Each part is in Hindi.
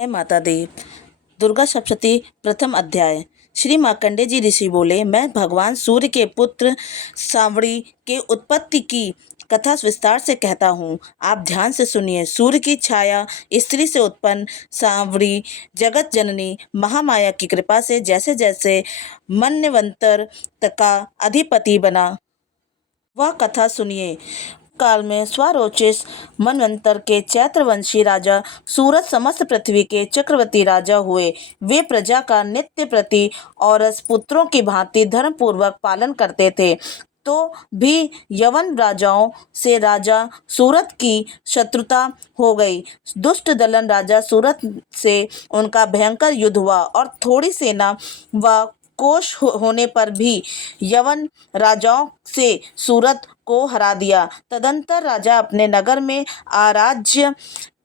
जय माता दी। दुर्गा सप्तशती प्रथम अध्याय। श्री मार्कंडेय जी ऋषि बोले, मैं भगवान सूर्य के पुत्र सांवरी के उत्पत्ति की कथा विस्तार से कहता हूँ। आप ध्यान से सुनिए। सूर्य की छाया स्त्री से उत्पन्न सांवरी जगत जननी महामाया की कृपा से जैसे जैसे मन्वंतर का अधिपति बना, वह कथा सुनिए। काल में स्वारोचिष मनवंतर के चैत्रवंशी राजा सूरज समस्त पृथ्वी के चक्रवर्ती राजा हुए। वे प्रजा का नित्य प्रति और पुत्रों की भांति धर्म पूर्वक पालन करते थे। तो भी यवन राजाओं से राजा सूरत की शत्रुता हो गई। दुष्ट दलन राजा सूरत से उनका भयंकर युद्ध हुआ और थोड़ी सेना व कोष होने पर भी यवन राजाओं से सूरत को हरा दिया। तदंतर राजा अपने नगर में आराज्य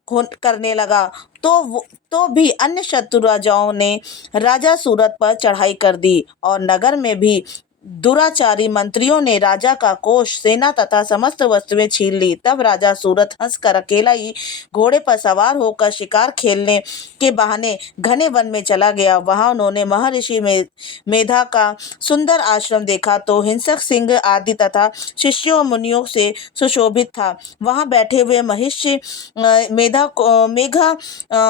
करने लगा तो भी अन्य शत्रु राजाओं ने राजा सूरत पर चढ़ाई कर दी और नगर में भी दुराचारी मंत्रियों ने राजा का कोष, सेना तथा समस्त वस्तुएं छीन ली। तब राजा सूरत हंसकर अकेला ही घोड़े पर सवार होकर शिकार खेलने के बहाने घने वन में चला गया। वहां उन्होंने महर्षि मेधा का सुंदर आश्रम देखा तो हिंसक सिंह आदि तथा शिष्यों मुनियों से सुशोभित था। वहां बैठे हुए महिषी मेघा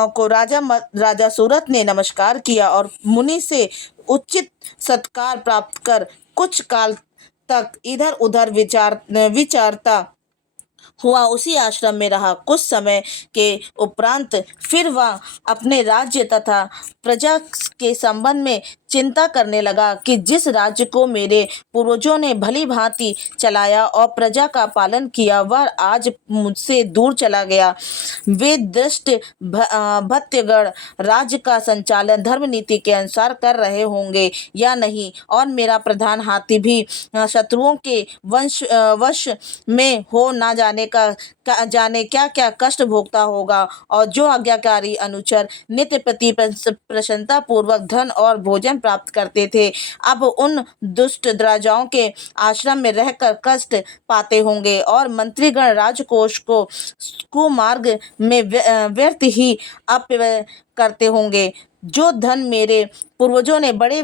को राजा सूरत ने नमस्कार किया और मुनि से उचित सत्कार प्राप्त कर कुछ काल तक इधर उधर विचारता हुआ उसी आश्रम में रहा। कुछ समय के उपरांत फिर वह अपने राज्य तथा प्रजा के संबंध में चिंता करने लगा कि जिस राज्य को मेरे पूर्वजों ने भली भांति चलाया और प्रजा का पालन किया, वह आज मुझसे दूर चला गया। वे दृष्ट भृत्यगण राज्य का संचालन धर्म नीति के अनुसार कर रहे होंगे या नहीं, और मेरा प्रधान हाथी भी शत्रुओं के वश में हो ना जाने क्या क्या कष्ट भोगता होगा। और जो आज्ञाकारी अनुचर नित्य प्रति प्रसन्नता पूर्वक धन और भोजन प्राप्त करते थे, अब उन दुष्ट राजाओं के आश्रम में रहकर कष्ट पाते होंगे और मंत्रीगण राजकोष को कुमार्ग में व्यर्थ ही अपव्यय करते होंगे। जो धन मेरे पूर्वजों ने बड़े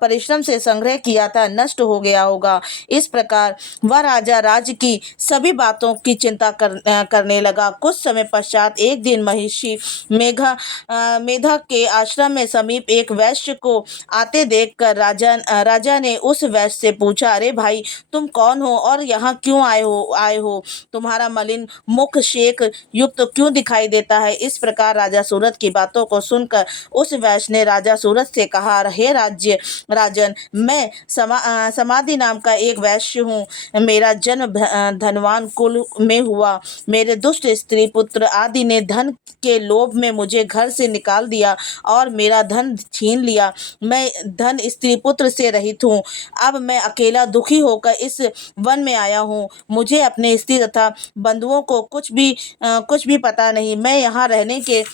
परिश्रम से संग्रह किया था नष्ट हो गया होगा। इस प्रकार वह राजा राज्य की सभी बातों की चिंता करने लगा। कुछ समय पश्चात एक दिन महिषी मेधा के आश्रम में समीप एक वैश्य को आते देखकर राजा ने उस वैश्य से पूछा, अरे भाई, तुम कौन हो और यहाँ क्यों आए हो? तुम्हारा मलिन मुख शेक युक्त क्यों दिखाई देता है? इस प्रकार राजा सूरत की बातों को सुनकर उस वैश्य ने राजा सूरत से कहा, हे राजन, मैं समाधि नाम का एक वैश्य हूँ। मेरा जन्म धनवान कुल में हुआ। मेरे दुष्ट स्त्री पुत्र आदि ने धन के लोभ में मुझे घर से निकाल दिया और मेरा धन छीन लिया। मैं धन स्त्री पुत्र से रहित हूँ। अब मैं अकेला दुखी होकर इस वन में आया हूँ। मुझे अपने स्त्री तथा बंधुओं को कुछ भी पता नहीं। मैं यहाँ रहने के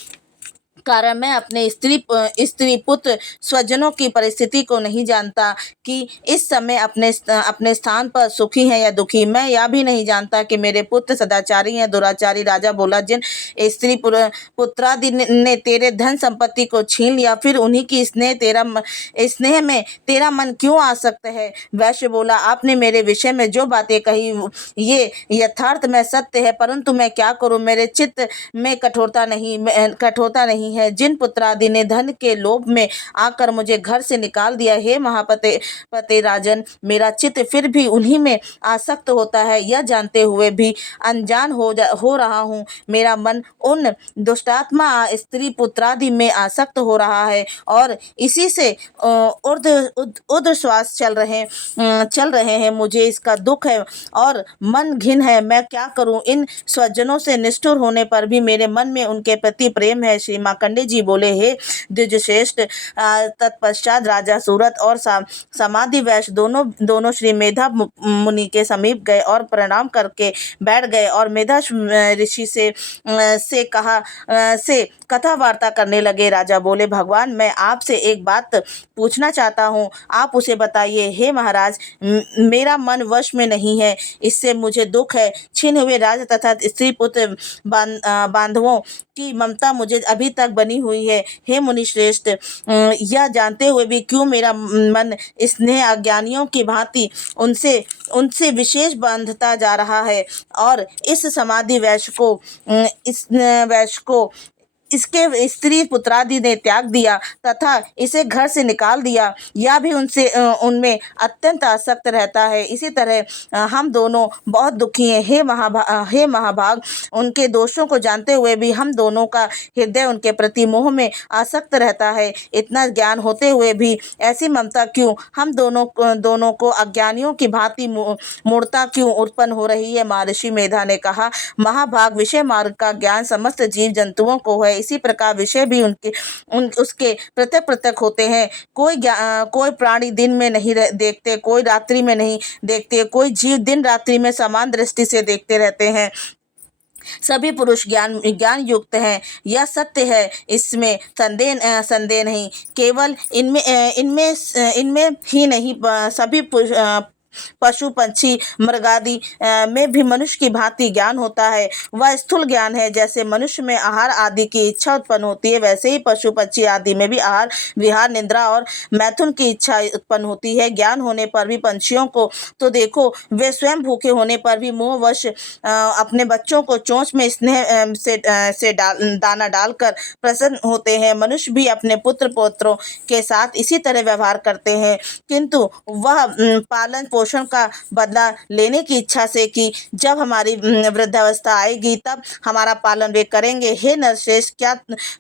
कारण मैं अपने स्त्री पुत्र स्वजनों की परिस्थिति को नहीं जानता कि इस समय अपने स्थान पर सुखी हैं या दुखी। मैं यह भी नहीं जानता कि मेरे पुत्र सदाचारी हैं दुराचारी। राजा बोला, जिन स्त्री पुत्रादि ने तेरे धन संपत्ति को छीन लिया, फिर उन्हीं की स्नेह में तेरा मन क्यों आसक्त है? वैश्य बोला, आपने मेरे विषय में जो बातें कही ये यथार्थ में सत्य है, परंतु मैं क्या करूं? मेरे चित्त में कठोरता नहीं है। जिन पुत्रादि ने धन के लोभ में आकर मुझे घर से निकाल दिया, हे महापते राजन, मेरा चित्त फिर भी उन्हीं में आसक्त होता है। यह जानते हुए भी अनजान हो रहा हूँ। मेरा मन उन दुष्टात्मा स्त्री पुत्रादि में आसक्त हो रहा है और इसी से ऊर्ध्वश्वास चल रहे हैं। मुझे इसका दुख है और मन घिन है। मैं क्या करूं? इन स्वजनों से निष्ठुर होने पर भी मेरे मन में उनके प्रति प्रेम है। श्री मार्कंडेय जी बोले, हे द्विजश्रेष्ठ, तत्पश्चात राजा सूरत और समाधि वैश्य दोनों श्री मेधा मुनि के समीप गए और प्रणाम करके बैठ गए और मेधा ऋषि से कथा वार्ता करने लगे। राजा बोले, भगवान, मैं आपसे एक बात पूछना चाहता हूँ, आप उसे बताइए। हे महाराज, मेरा मन वश में नहीं है, इससे मुझे दुख है। छीन हुए राज्य तथा स्त्री पुत्र बांधवों की ममता मुझे अभी तक अलग बनी हुई है। हे मुनिश्रेष्ठ, यह जानते हुए भी क्यों मेरा मन स्नेह अज्ञानियों की भांति उनसे उनसे विशेष बांधता जा रहा है, और इस समाधि वैश्य को इसके स्त्री पुत्रादि ने त्याग दिया तथा इसे घर से निकाल दिया, या भी उनमें अत्यंत आसक्त रहता है। इसी तरह हम दोनों बहुत दुखी हैं। हे महाभाग, उनके दोषों को जानते हुए भी हम दोनों का हृदय उनके प्रति मोह में आसक्त रहता है। इतना ज्ञान होते हुए भी ऐसी ममता क्यों हम दोनों को अज्ञानियों की भांति मूढ़ता क्यों उत्पन्न हो रही है। महर्षि मेधा ने कहा, महाभाग, विषय मार्ग का ज्ञान समस्त जीव जंतुओं को है। इसी प्रकार विषय भी उसके पृथक पृथक होते हैं। कोई प्राणी दिन में नहीं देखते, कोई रात्रि में नहीं देखते, कोई जीव दिन रात्रि में समान दृष्टि से देखते रहते हैं। सभी पुरुष ज्ञान युक्त हैं, यह सत्य है, इसमें संदेह नहीं। केवल इनमें ही नहीं, सभी पशु पक्षी मृगादि में भी मनुष्य की भांति ज्ञान होता है। वह स्थूल ज्ञान है। जैसे मनुष्य में आहार आदि की इच्छा उत्पन्न होती है, वैसे ही पशु पक्षी आदि में भी आहार विहार निद्रा और मैथुन की इच्छा उत्पन्न होती है। ज्ञान होने पर भी पंछियों को तो देखो, वे स्वयं भूखे होने पर भी मोहवश अपने बच्चों को चोंच में स्नेह से दाना डालकर प्रसन्न होते हैं। मनुष्य भी अपने पुत्र पौत्रों के साथ इसी तरह व्यवहार करते हैं, किंतु वह पालन पोषण का बदला लेने की इच्छा से कि जब हमारी वृद्धावस्था आएगी तब हमारा पालन वे करेंगे। हे नरश्रेष्ठ, क्या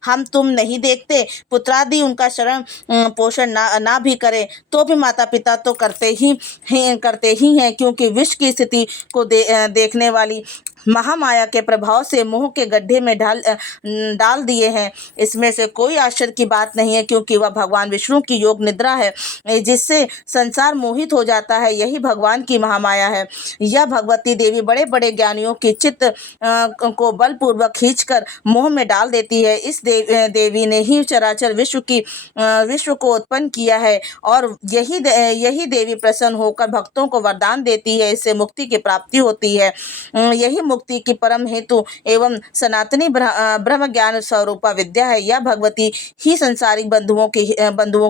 हम तुम नहीं देखते, पुत्रादि उनका शरण पोषण ना भी करें तो भी माता पिता तो करते ही हैं, क्योंकि विश्व की स्थिति को देखने वाली महामाया के प्रभाव से मोह के गड्ढे में डाल दिए हैं। इसमें से कोई आश्चर्य की बात नहीं है, क्योंकि वह भगवान विष्णु की योग निद्रा है, जिससे संसार मोहित हो जाता है। यही भगवान की महामाया है। यह भगवती देवी बड़े बड़े ज्ञानियों की चित्त को बलपूर्वक खींचकर मोह में डाल देती है। इस देवी ने ही चराचर विश्व को उत्पन्न किया है, और यही देवी प्रसन्न होकर भक्तों को वरदान देती है। इससे मुक्ति की प्राप्ति होती है। यही मुक्ति की परम हेतु एवं सनातनी ब्रह्म ज्ञान स्वरूपा विद्या है। यह भगवती ही संसारिक बंधुओं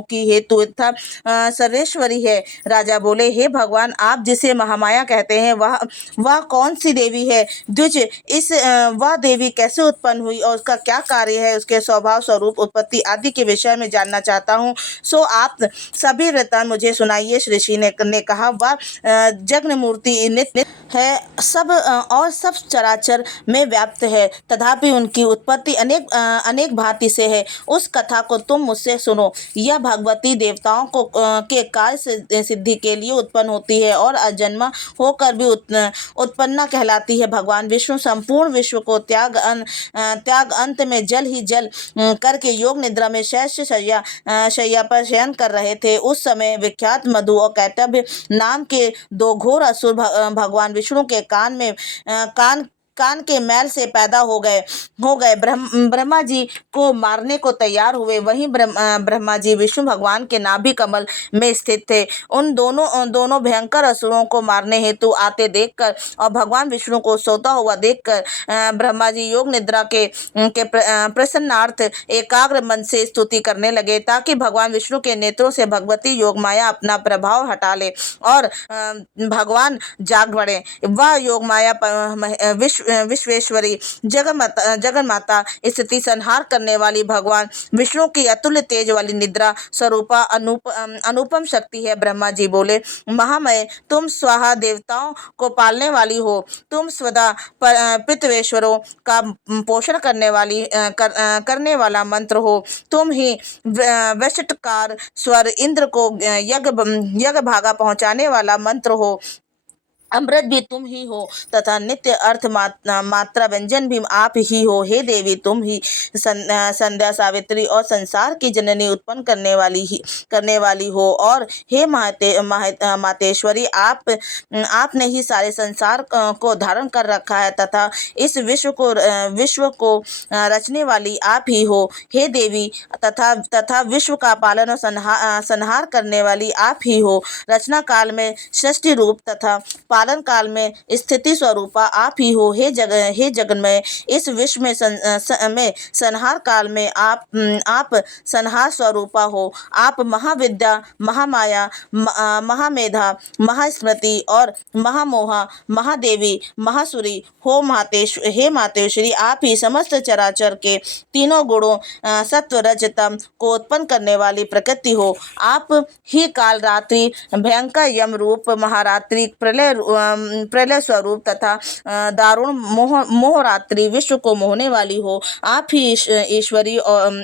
की हेतु तथा सर्वेश्वरी है। राजा बोले, हे भगवान, आप जिसे महामाया कहते हैं वह कौन सी देवी है? द्विज, वह देवी कैसे उत्पन्न हुई और उसका क्या कार्य है, उसके स्वभाव स्वरूप उत्पत्ति आदि के विषय में जानना चाहता हूँ, सो आप सभी वृत्तांत मुझे सुनाइए। श्री ऋषि ने कहा, वह जगन मूर्ति नित्य है, सब चराचर में व्याप्त है, तथापि उनकी उत्पत्ति अनेक भांति से है। उस कथा को तुम मुझसे सुनो। यह भगवती देवताओं के कार्य सिद्धि के लिए उत्पन्न होती है और अजन्मा होकर भी उत्पन्ना कहलाती है। भगवान विष्णु संपूर्ण विश्व को त्याग अंत में जल ही जल करके योग निद्रा में शैया पर शयन कर रहे थे। उस समय विख्यात मधु और कैटभ नाम के दो घोर असुर भगवान विष्णु के कान के मैल से पैदा हो गए। ब्रह्मा जी को मारने को तैयार हुए। वहीं ब्रह्मा जी विष्णु भगवान के नाभि कमल में स्थित थे। उन दोनों भयंकर असुरों को मारने हेतु आते देखकर और भगवान विष्णु को सोता हुआ देखकर ब्रह्मा जी योग निद्रा के प्रसन्नार्थ एकाग्र मन से स्तुति करने लगे, ताकि भगवान विष्णु के नेत्रों से भगवती योग माया अपना प्रभाव हटा ले और भगवान जाग पड़े। वह योग माया विश्वेश्वरी जगन्माता स्थिति संहार करने वाली भगवान विष्णु की अतुल्य तेज वाली निद्रा स्वरूपा अनुपम शक्ति है। ब्रह्मा जी बोले, महामय, तुम स्वाहा देवताओं को पालने वाली हो, तुम स्वदा पितृवेश्वरों का पोषण करने वाला मंत्र हो, तुम ही वैश्टकार स्वर इंद्र को यज्ञ भागा पहुँचाने वाला मंत्र हो, अमृत भी तुम ही हो तथा नित्य अर्थ मात्रा व्यंजन भी आप ही हो। हे देवी, तुम ही संध्या सावित्री और संसार की जननी उत्पन्न करने वाली हो, और हे मातेश्वरी, आपने ही सारे संसार को धारण कर रखा है तथा इस विश्व को रचने वाली आप ही हो। हे देवी, तथा विश्व का पालन और संहार करने वाली आप ही हो। रचना काल में सृष्टि रूप तथा पालन काल में स्थिति स्वरूपा आप ही हो। हे जगन्मय, इस विश्व में संहार काल में आप संहार स्वरूपा हो। आप महाविद्या, महामाया, महामेधा, महास्मृति और महामोहा, महादेवी, महासुरी हो। हे मातेश्वरी, आप ही समस्त चराचर के तीनों गुणों सत्व रज तम को उत्पन्न करने वाली प्रकृति हो। आप ही काल रात्रि, भयंकर यम रूप, महारात्रि, प्रलय स्वरूप तथा दारुण मोहरात्रि, विश्व को मोहने वाली हो। आप ही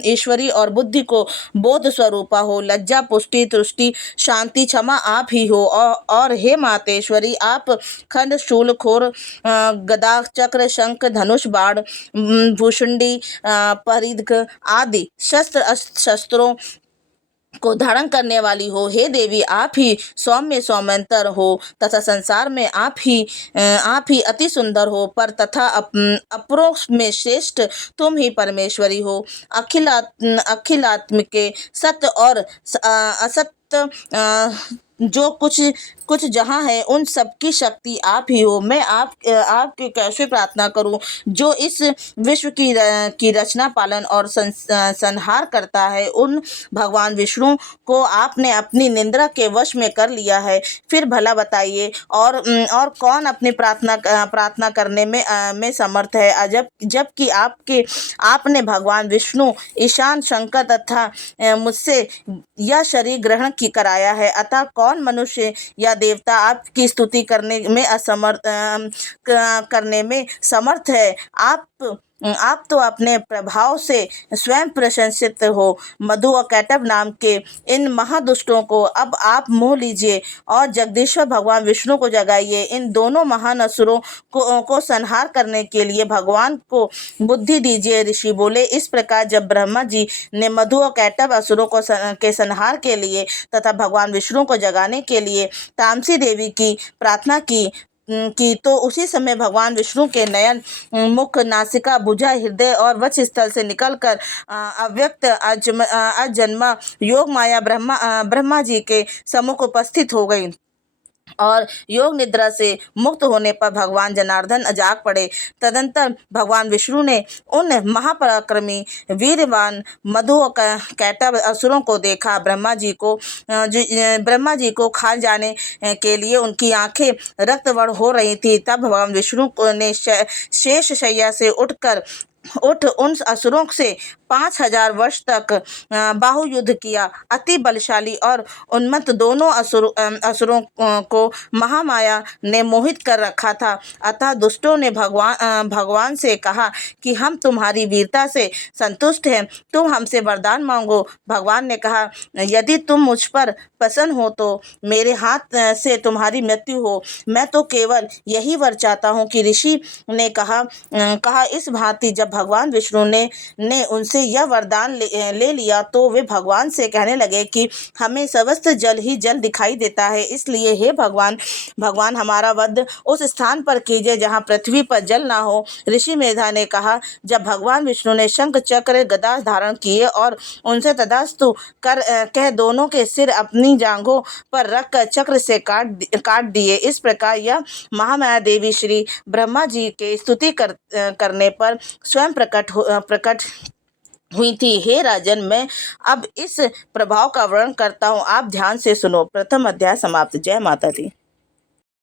ईश्वरी और बुद्धि को बोध स्वरूपा हो। लज्जा, पुष्टि, तुष्टि, शांति, क्षमा आप ही हो। और हे मातेश्वरी, आप खंड, शूल, खोर, गदा, चक्र, शंख, धनुष, बाण, भूषुंडी, परिघ आदि शस्त्रों को धारण करने वाली हो। हे देवी, आप ही सौम्य सौम्यंतर हो तथा संसार में आप ही अति सुंदर हो। पर तथा अपरों में श्रेष्ठ तुम ही परमेश्वरी हो। अखिलात्मिके सत्य और असत्य जो कुछ जहाँ है उन सबकी शक्ति आप ही हो। मैं आपके कैसे प्रार्थना करूं जो इस विश्व की रचना, पालन और संहार करता है। उन भगवान विष्णु को आपने अपनी निंद्रा के वश में कर लिया है। फिर भला बताइए और कौन अपनी प्रार्थना करने में समर्थ है, जबकि आपने भगवान विष्णु, ईशान, शंकर तथा मुझसे यह शरीर ग्रहण कराया है। अतः कौन मनुष्य या देवता आपकी स्तुति करने में समर्थ है। आप तो अपने प्रभाव से स्वयं प्रशंसित हो। मधु और कैटभ नाम के इन महादुष्टों को अब आप मोह लीजिए और जगदीश्वर भगवान विष्णु को जगाइए। इन दोनों महान असुरों को संहार करने के लिए भगवान को बुद्धि दीजिए। ऋषि बोले, इस प्रकार जब ब्रह्मा जी ने मधु और कैटभ असुरों के संहार के लिए तथा भगवान विष्णु को जगाने के लिए तामसी देवी की प्रार्थना की तो उसी समय भगवान विष्णु के नयन, मुख, नासिका, भुजा, हृदय और वक्ष स्थल से निकलकर अव्यक्त अजन्मा योग माया ब्रह्मा जी के सम्मुख उपस्थित हो गई और योग निद्रा से मुक्त होने पर भगवान जनार्दन जाग पड़े। तदंतर भगवान विष्णु ने उन महापराक्रमी वीरवान मधु और कैटभ असुरों को देखा। ब्रह्मा जी को खा जाने के लिए उनकी आंखें रक्तवर्ण हो रही थी। तब भगवान विष्णु ने शेष शैया से उठ उन असुरों से 5000 वर्ष तक बाहुयुद्ध किया। अति बलशाली और उन्मत्त दोनों असुरों को महामाया ने मोहित कर रखा था। अतः दुष्टों ने भगवान से कहा कि हम तुम्हारी वीरता से संतुष्ट हैं, तुम हमसे वरदान मांगो। भगवान ने कहा, यदि तुम मुझ पर प्रसन्न हो तो मेरे हाथ से तुम्हारी मृत्यु हो। मैं तो केवल यही वर चाहता हूँ कि ऋषि ने कहा इस भांति जब भगवान विष्णु ने उनसे यह वरदान ले लिया तो वे भगवान से कहने लगे कि हमें समस्त जल ही जल दिखाई देता है, इसलिए हे भगवान हमारा वध उस स्थान पर कीजिए जहाँ पृथ्वी पर जल ना हो। ऋषि मेधा ने कहा, जब भगवान विष्णु ने शंख, चक्र, गदा धारण किए और उनसे तदास्तु कह दोनों के सिर अपनी जांघों पर रखकर चक्र से काट दिए। इस प्रकार यह महामाया देवी श्री ब्रह्मा जी के स्तुति करने पर स्वयं प्रकट हुई थी। हे राजन, मैं अब इस प्रभाव का वर्णन करता हूँ, आप ध्यान से सुनो। प्रथम अध्याय समाप्त। जय माता दी।